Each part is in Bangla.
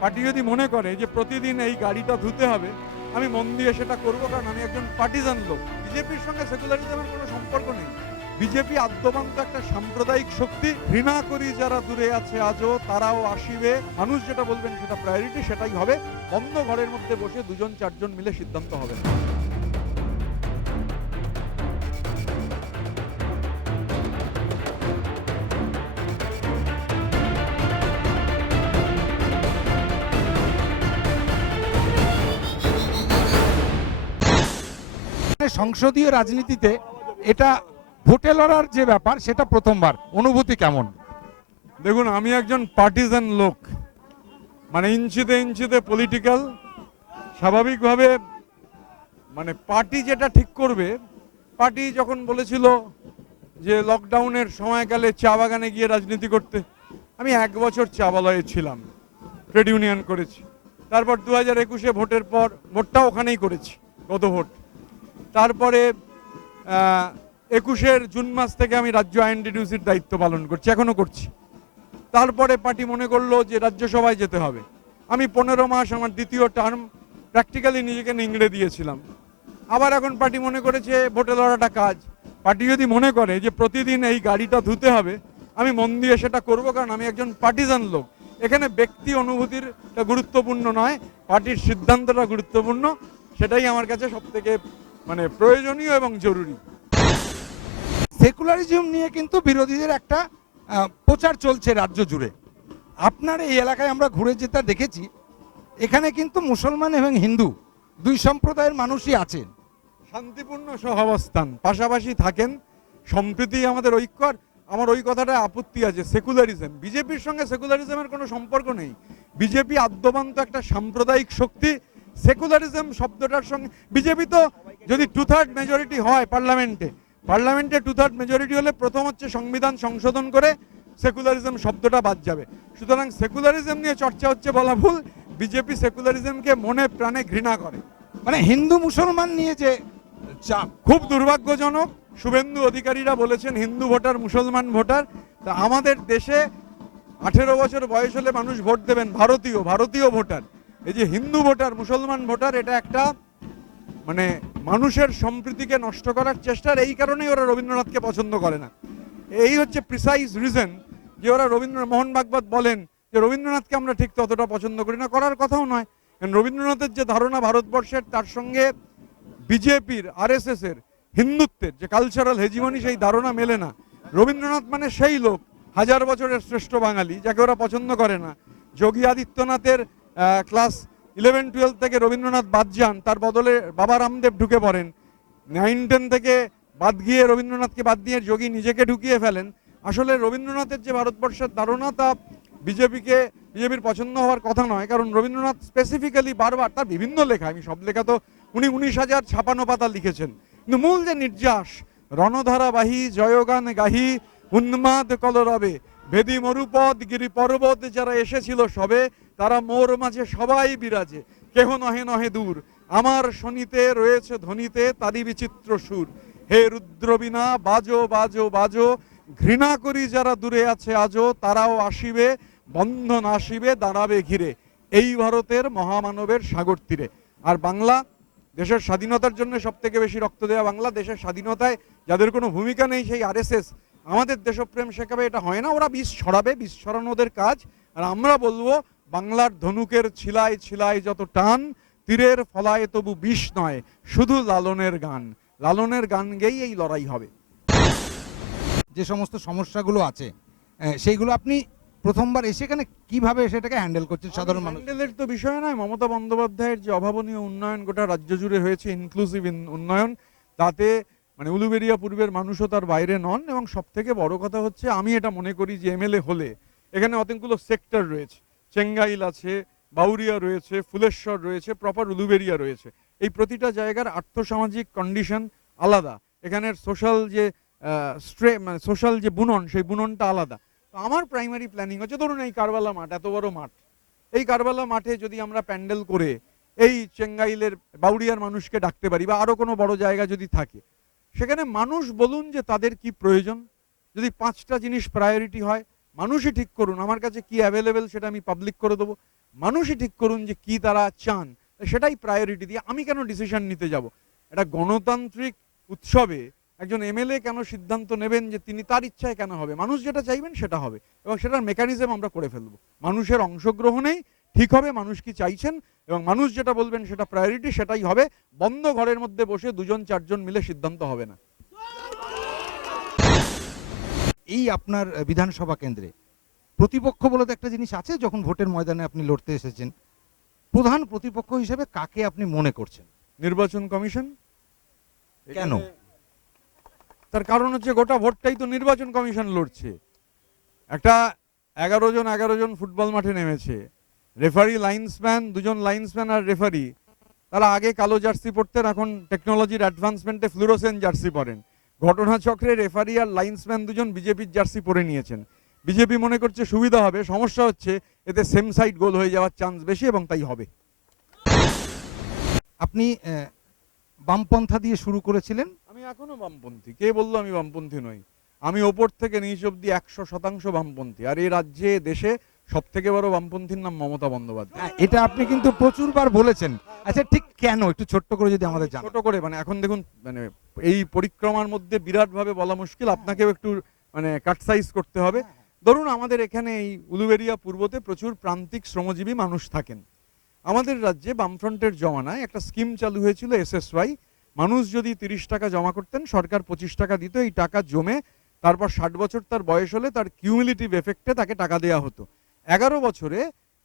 পার্টি যদি মনে করে যে প্রতিদিন এই গাড়িটা ধুতে হবে, আমি মন দিয়ে সেটা করব, কারণ আমি একজন পার্টিজান লোক। বিজেপির সঙ্গে সেকুলারিজমের কোনো সম্পর্ক নেই। বিজেপি আদ্যপান্ত একটা সাম্প্রদায়িক শক্তি। ঘৃণা করি যারা দূরে আছে আজও, তারাও আসিবে। মানুষ যেটা বলবেন সেটা প্রায়োরিটি, সেটাই হবে। বন্ধ ঘরের মধ্যে বসে দুজন চারজন মিলে সিদ্ধান্ত হবে না। সংসদীয় রাজনীতিতে এটা ভোটে লড়ার যে ব্যাপার, সেটা প্রথমবার। অনুভূতি কেমন? দেখুন, আমি একজন পার্টিজান লোক, মানে ইঞ্চিতে ইঞ্চিতে পলিটিক্যাল। স্বাভাবিকভাবে মানে পার্টি যেটা ঠিক করবে, পার্টি যখন বলেছিল যে লকডাউনের সময়কালে চা বাগানে গিয়ে রাজনীতি করতে, আমি 1 বছর চা বালায়ে ছিলাম, ট্রেড ইউনিয়ন করেছি। তারপর 2021-এ ভোটের পর ভোটটা ওখানেই করেছি, গত ভোট। তারপরে 21-এর জুন মাস থেকে আমি রাজ্য আইএনটিটিউসির দায়িত্ব পালন করছি, এখনো করছি। তারপরে পার্টি মনে করলো যে রাজ্যসভায় যেতে হবে। আমি 15 মাস আমার দ্বিতীয় টার্ম প্র্যাকটিক্যালি নিজেকে নিংড়ে দিয়েছিলাম। আবার এখন পার্টি মনে করেছে ভোটে লড়াটা কাজ। পার্টি যদি মনে করে যে প্রতিদিন এই গাড়িটা ধুতে হবে, আমি মন দিয়ে সেটা করব, কারণ আমি একজন পার্টিজান লোক। এখানে ব্যক্তি অনুভূতিরটা গুরুত্বপূর্ণ নয়, পার্টির সিদ্ধান্তটা গুরুত্বপূর্ণ। সেটাই আমার কাছে সবথেকে মানে প্রয়োজনীয় এবং জরুরি। সেকুলারিজম নিয়ে কিন্তু বিরোধীদের একটা প্রচার চলছে রাজ্য জুড়ে। আপনার এই এলাকায় আমরা ঘুরে যেটা দেখেছি, এখানে কিন্তু মুসলমান এবং হিন্দু দুই সম্প্রদায়ের মানুষই আছেন। শান্তিপূর্ণ সহাবস্থান, পাশাপাশি থাকেন, সম্প্রীতি আমাদের ঐক্য। আমার ওই কথাটা আপত্তি আছে, সেকুলারিজম, বিজেপির সঙ্গে সেকুলারিজমের কোনো সম্পর্ক নেই। বিজেপি আদ্যপান্ত একটা সাম্প্রদায়িক শক্তি। সেকুলারিজম শব্দটার সঙ্গে বিজেপি তো যদি 2/3 মেজরিটি হয় পার্লামেন্টে, 2/3 মেজরিটি হলে প্রথম হচ্ছে সংবিধান সংশোধন করে সেকুলারিজম শব্দটা বাদ যাবে। সুতরাং সেকুলারিজম নিয়ে চর্চা হচ্ছে বলা ভুল। বিজেপি সেকুলারিজমকে মনে প্রাণে ঘৃণা করে। মানে হিন্দু মুসলমান নিয়ে যে চাপ, খুব দুর্ভাগ্যজনক। শুভেন্দু অধিকারীরা বলেছেন হিন্দু ভোটার, মুসলমান ভোটার। তা আমাদের দেশে 18 বছর বয়স হলে মানুষ ভোট দেবেন, ভারতীয় ভোটার। এই যে হিন্দু ভোটার, মুসলমান ভোটার, এটা একটা মানে মানুষের সম্প্রীতিকে নষ্ট করার চেষ্টার। এই কারণেই ওরা রবীন্দ্রনাথকে পছন্দ করে না। এই হচ্ছে প্রিসাইজ রিজন যে ওরা মোহন ভাগবত বলেন যে রবীন্দ্রনাথকে আমরা ঠিক ততটা পছন্দ করি না, করার কথাও নয়। কারণ রবীন্দ্রনাথের যে ধারণা ভারতবর্ষের, তার সঙ্গে বিজেপির, আরএসএস এর হিন্দুত্বের যে কালচারাল হেজিমনি, সেই ধারণা মেলে না। রবীন্দ্রনাথ মানে সেই লোক, 1000 বছরের শ্রেষ্ঠ বাঙালি, যাকে ওরা পছন্দ করে না। যোগী আদিত্যনাথের ক্লাস 11-12 থেকে রবীন্দ্রনাথ বাদ যান, তার বদলে বাবা রামদেব ঢুকে পড়েন। 9-10 থেকে বাদ গিয়ে রবীন্দ্রনাথকে বাদ দিয়ে যোগী নিজেকে ঢুকিয়ে ফেলেন। আসলে রবীন্দ্রনাথের যে ভারতবর্ষের ধারণা, তা বিজেপির পছন্দ হওয়ার কথা নয়। কারণ রবীন্দ্রনাথ স্পেসিফিক্যালি বারবার তার বিভিন্ন লেখা, আমি সব লেখা তো উনি 19,056 পাতা লিখেছেন, কিন্তু মূল যে নির্যাস, রণধারাবাহী জয়গান গাহি উন্মাদ কলরবে, ভেদি মরুপদ গিরি পর্বত যারা এসেছিল সবে, তারা মোর মাঝে সবাই বিরাজে, কেহ নহে নহে দূর, আমার শনিতে রয়েছে ধ্বনিতে তারি বিচিত্র সুর। হে রুদ্রবীণা বাজো বাজো বাজো, ঘৃণা করি যারা দূরে আছে আজও, তারাও আসিবে, বন্ধন আসিবে দাঁড়াবে ঘিরে, এই ভারতের মহামানবের সাগর তীরে। আর বাংলা, দেশের স্বাধীনতার জন্য সব থেকে বেশি রক্ত দেওয়া বাংলা। দেশের স্বাধীনতায় যাদের কোনো ভূমিকা নেই, সেই আরএসএস আমাদের দেশপ্রেম শেখাবে, এটা হয় না। ওরা বিষ ছড়াবে, বিষ ছড়ানো ওদের কাজ। আর আমরা বলবো, বাংলার ধনুকের ছিলায় ছিলায় যত টান, তীরের ফলায় তবু বিষ নয়, শুধু লালনের গান। লালনের গান গেয়েই এই লড়াই হবে। যে সমস্ত সমস্যাগুলো আছে, সেইগুলো আপনি প্রথমবার এসে এখানে কিভাবে সেটাকে হ্যান্ডেল করছেন সাধারণ মানুষ? হ্যান্ডেলের তো বিষয় নয়। মমতা বন্দ্যোপাধ্যায়ের যে অভাবনীয় উন্নয়ন গোটা রাজ্য জুড়ে হয়েছে, ইনক্লুসিভ উন্নয়ন, তাতে মানে উলুবেড়িয়া পূর্বের মানুষও তার বাইরে নন। এবং সব থেকে বড় কথা হচ্ছে, আমি এটা মনে করি যে এমএলএ হলে এখানে অনেকগুলো সেক্টর রয়েছে, চেঙ্গাইল আছে, বাউরিয়া রয়েছে, ফুলেশ্বর রয়েছে, প্রপার উলুবেড়িয়া রয়েছে। এই প্রতিটা জায়গার আর্থসামাজিক কন্ডিশন আলাদা, এখানের সোশ্যাল যে বুনন, সেই বুননটা আলাদা। তো আমার প্রাইমারি প্ল্যানিং হচ্ছে, ধরুন এই কারবালা মাঠ, এত বড় মাঠ, এই কারবালা মাঠে যদি আমরা প্যান্ডেল করে এই চেঙ্গাইলের বাউরিয়ার মানুষকে ডাকতে পারি, বা আরো কোনো বড় জায়গা যদি থাকে, সেখানে মানুষ বলুন যে তাদের কি প্রয়োজন। যদি 5টা জিনিস প্রায়োরিটি হয়, মানুষই ঠিক করুন, আমার কাছে কি অ্যাভেলেবেল সেটা আমি পাবলিক করে দেবো। মানুষই ঠিক করুন যে কি তারা চান, সেটাই প্রায়োরিটি দিয়ে আমি কেন ডিসিশন নিতে যাব। একটা গণতান্ত্রিক উৎসবে একজন এমএলএ কেন সিদ্ধান্ত নেবেন যে তিনি তার ইচ্ছায় কেন হবে? মানুষ যেটা চাইবেন সেটা হবে, এবং সেটার মেকানিজম আমরা করে ফেলবো। মানুষের অংশগ্রহণেই ঠিক হবে মানুষ কি চাইছেন, এবং মানুষ যেটা বলবেন সেটা প্রায়োরিটি, সেটাই হবে। বন্ধ ঘরের মধ্যে বসে দুজন চারজন মিলে সিদ্ধান্ত হবে না। এই আপনার বিধানসভা কেন্দ্রে প্রতিপক্ষ বলে তো একটা জিনিস আছে, যখন ভোটের ময়দানে আপনি লড়তে এসেছেন, প্রধান প্রতিপক্ষ হিসেবে কাকে আপনি মনে করছেন? নির্বাচন কমিশন। কেন? তার কারণ হচ্ছে গোটা ভোটটাই তো নির্বাচন কমিশন লড়ছে। একটা 11 জন ফুটবল মাঠে নেমেছে, রেফারি লাইন্সম্যান, দুজন লাইন্সম্যান আর রেফারি, তারা আগে কালো জার্সি পরতেন, এখন টেকনোলজির অ্যাডভান্সমেন্টে ফ্লুরোসেন্ট জার্সি পরেন। ঘটনাচক্রে রেফারি আর লাইন্সম্যান দুজন বিজেপির জার্সি পরে নিয়েছেন। বিজেপি মনে করছে সুবিধা হবে, সমস্যা হচ্ছে এতে সেম সাইড গোল হয়ে যাওয়ার চান্স বেশি, এবং তাই হবে। আপনি বামপন্থা দিয়ে শুরু করেছিলেন। আমি এখনো বামপন্থী। কে বললো আমি বামপন্থী নই? আমি ওপর থেকে নিচ অব্দি 100% বামপন্থী। আর এই রাজ্যে, দেশে সব থেকে বড় বামপন্থীর নাম মমতা বন্দ্যোপাধ্যায়। হ্যাঁ, এটা আপনি কিন্তু প্রচুরবার বলেছেন। আচ্ছা, ঠিক কেন একটু ছোট্ট করে যদি আমাদের জানান। ছোট করে, মানে এখন দেখুন, মানে এই পরিক্রমার মধ্যে বিরাট ভাবে বলা মুশকিল, আপনাকেও একটু মানে কাট সাইজ করতে হবে। ধরুন আমাদের এখানে এই উলুবেড়িয়া পূর্বতে প্রচুর প্রান্তিক শ্রমজীবী মানুষ থাকেন। আমাদের রাজ্যে বামফ্রন্টের জমানায় একটা স্কিম চালু হয়েছিল SSY। মানুষ যদি 30 টাকা জমা করতেন, সরকার 25 টাকা দিত। এই টাকা জমে তারপর 60 বছর তার বয়স হলে তার কিউমুলেটিভ এফেক্টে তাকে টাকা দেওয়া হতো। 11 বছরে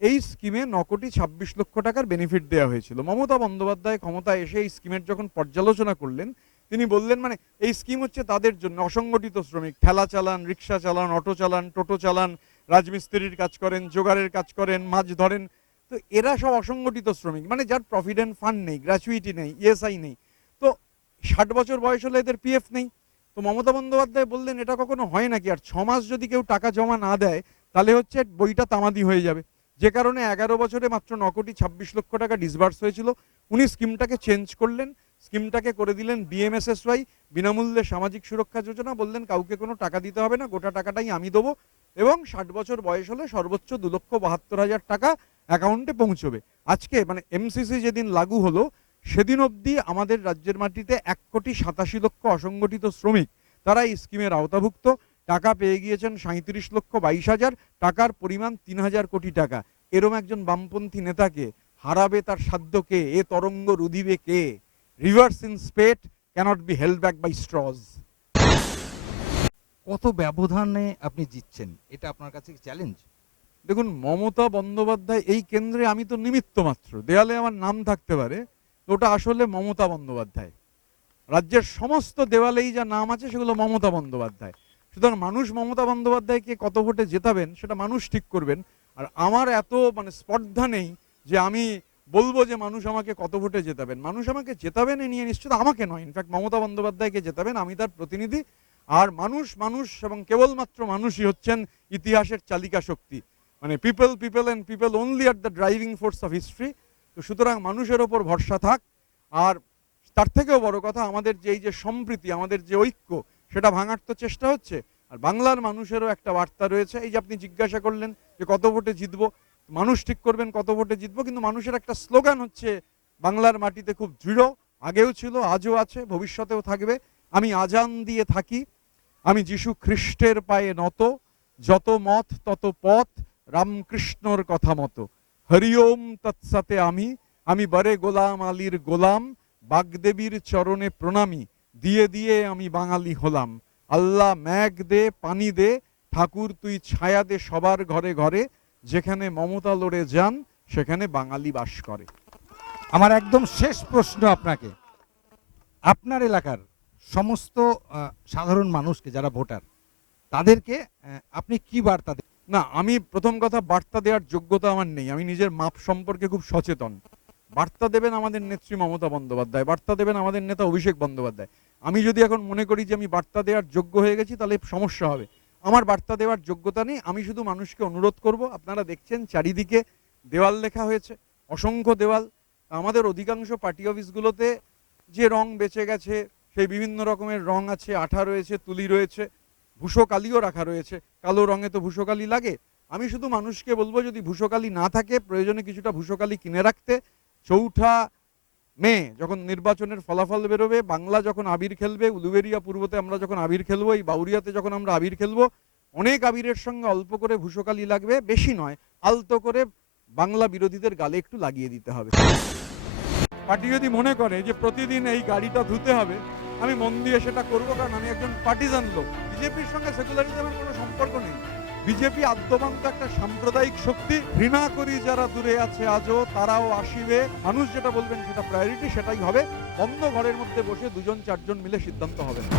এই স্কিমে 9,26,00,000 টাকার বেনিফিট দেওয়া হয়েছিল। মমতা বন্দ্যোপাধ্যায় ক্ষমতায় এসে এই স্কিমের যখন পর্যালোচনা করলেন, তিনি বললেন মানে এই স্কিম হচ্ছে তাদের জন্য, অসংগঠিত শ্রমিক, ঠেলা চালান, রিক্সা চালান, অটো চালান, টোটো চালান, রাজমিস্ত্রির কাজ করেন, জোগাড়ের কাজ করেন, মাছ ধরেন। তো এরা সব অসংগঠিত শ্রমিক, মানে যার প্রভিডেন্ট ফান্ড নেই, গ্র্যাচুইটি নেই, ESI নেই। তো 60 বছর বয়স হলে এদের PF নেই। তো মমতা বন্দ্যোপাধ্যায় বললেন এটা কখনো হয় নাকি, আর 6 মাস যদি কেউ টাকা জমা না দেয় তাহলে হচ্ছে বইটা তামাদি হয়ে যাবে। যে কারণে 11 বছরে মাত্র 9,26,00,000 টাকা ডিসবার্স হয়েছিল। উনি স্কিমটাকে চেঞ্জ করলেন, স্কিমটাকে করে দিলেন BMSSY, বিনামূল্যে সামাজিক সুরক্ষা যোজনা। বললেন কাউকে কোনো টাকা দিতে হবে না, গোটা টাকাটাই আমি দেবো, এবং 60 বছর বয়স হলে সর্বোচ্চ 2,72,000 টাকা অ্যাকাউন্টে পৌঁছবে। আজকে মানে MCC যেদিন লাগু হলো সেদিন অবধি আমাদের রাজ্যের মাটিতে 1,87,00,000 অসংগঠিত শ্রমিক, তারা এই স্কিমের আওতাভুক্ত। টাকা পেয়ে গিয়েছেন 37,22,000, টাকার পরিমাণ 3,000 কোটি টাকা। এরম একজন বামপন্থী নেতাকে হারাবে তার সাধ্য কে? এ তরঙ্গ রুধিবে কে? Rivers in spate cannot be held back by straws. কত ব্যবধানে আপনি জিতছেন, এটা আপনার কাছে চ্যালেঞ্জ? দেখুন, মমতা বন্দ্যোপাধ্যায় এই কেন্দ্রে, আমি তো নিমিত্ত মাত্র, দেয়ালে আমার নাম থাকতে পারে, তো ওটা আসলে মমতা বন্দ্যোপাধ্যায়। রাজ্যের সমস্ত দেওয়ালেই যা নাম আছে সেগুলো মমতা বন্দ্যোপাধ্যায়। সুতরাং মানুষ মমতা বন্দ্যোপাধ্যায়কে কত ভোটে জেতাবেন সেটা মানুষ ঠিক করবেন। আর আমার এত মানে স্পর্ধা নেই যে আমি বলবো যে মানুষ আমাকে কত ভোটে জেতাবেন। মানুষ আমাকে জেতাবেন এ নিয়ে নিশ্চিত আমাকে নয়, ইনফ্যাক্ট মমতা বন্দ্যোপাধ্যায়কে জেতাবেন, আমি তার প্রতিনিধি। আর মানুষ মানুষ এবং কেবলমাত্র মানুষই হচ্ছেন ইতিহাসের চালিকা শক্তি। মানে people people and people only are the driving force of history. তো সুতরাং মানুষের ওপর ভরসা থাক। আর তার থেকেও বড় কথা, আমাদের যে এই যে সম্প্রীতি, আমাদের যে ঐক্য, সেটা ভাঙার তো চেষ্টা হচ্ছে। আর বাংলার মানুষেরও একটা বার্তা রয়েছে। এই যে আপনি জিজ্ঞাসা করলেন যে কত ভোটে জিতবো, মানুষ ঠিক করবেন কত ভোটে জিতবো, কিন্তু মানুষের একটা স্লোগান হচ্ছে বাংলার মাটিতে খুব দৃঢ়, আগেও ছিল, আজও আছে, ভবিষ্যতেও থাকবে। আমি আজান দিয়ে থাকি, আমি যিশু খ্রিস্টের পায়ে নত, যত মত তত পথ, রামকৃষ্ণর কথা মতো। হরিওম তৎসাতে আমি বারে গোলাম আলীর গোলাম, বাগদেবীর চরণে প্রণামী, দিয়ে দিয়ে আমি বাঙালি হলাম। আল্লাহ ম্যাগ দে, পানি দে, ঠাকুর তুই ছায়া দে সবার ঘরে ঘরে, যেখানে মমতা লড়ে যান সেখানে বাঙালি বাস করে। আমার একদম শেষ প্রশ্ন আপনাকে, আপনার এলাকার সমস্ত সাধারণ মানুষকে যারা ভোটার, তাদেরকে আপনি কি বার্তা দেন? না, আমি প্রথম কথা, বার্তা দেওয়ার যোগ্যতা আমার নেই। আমি নিজের মাপ সম্পর্কে খুব সচেতন। বার্তা দেবেন আমাদের নেত্রী মমতা বন্দ্যোপাধ্যায়, বার্তা দেবেন আমাদের নেতা অভিষেক বন্দ্যোপাধ্যায়। আমি যদি এখন মনে করি যে আমি বার্তা দেওয়ার যোগ্য হয়ে গেছি, তাহলে সমস্যা হবে। আমার বার্তা দেওয়ার যোগ্যতা নেই। আমি শুধু মানুষকে অনুরোধ করব, আপনারা দেখছেন চারিদিকে দেওয়াল লেখা হয়েছে, অসংখ্য দেওয়াল। আমাদের অধিকাংশ পার্টি অফিসগুলোতে যে রং বেঁচে গেছে, সেই বিভিন্ন রকমের রং আছে, আঠা রয়েছে, তুলি রয়েছে। ভূষকালিও রাখা রয়েছে, কালো রঙে তো ভূষকালি লাগে। আমি শুধু মানুষকে বলবো যদি ভূষকালি না থাকে প্রয়োজনে কিছুটা ভূষকালি কিনে রাখতে। 4 মে যখন নির্বাচনের ফলাফল বেরোবে, বাংলা যখন আবির খেলবে, উলুবেড়িয়া পূর্বতে আমরা যখন আবির খেলবো, এই বাউরিয়াতে যখন আমরা আবির খেলবো, অনেক আবিরের সঙ্গে অল্প করে ভূষকালি লাগবে, বেশি নয়, আলতো করে বাংলা বিরোধীদের গালে একটু লাগিয়ে দিতে হবে। পার্টি যদি মনে করে যে প্রতিদিন এই গাড়িটা ধুতে হবে, আমি মন দিয়ে সেটা করবো, কারণ আমি একজন পার্টিজান লোক। বিজেপির সঙ্গে সেকুলারিজমের কোনো সম্পর্ক নেই। বিজেপি আদ্যপান্ত একটা সাম্প্রদায়িক শক্তি। ঘৃণা করি যারা দূরে আছে আজও, তারাও আসিবে। মানুষ যেটা বলবেন সেটা প্রায়োরিটি, সেটাই হবে। বন্ধ ঘরের মধ্যে বসে 2-4 জন মিলে সিদ্ধান্ত হবে না।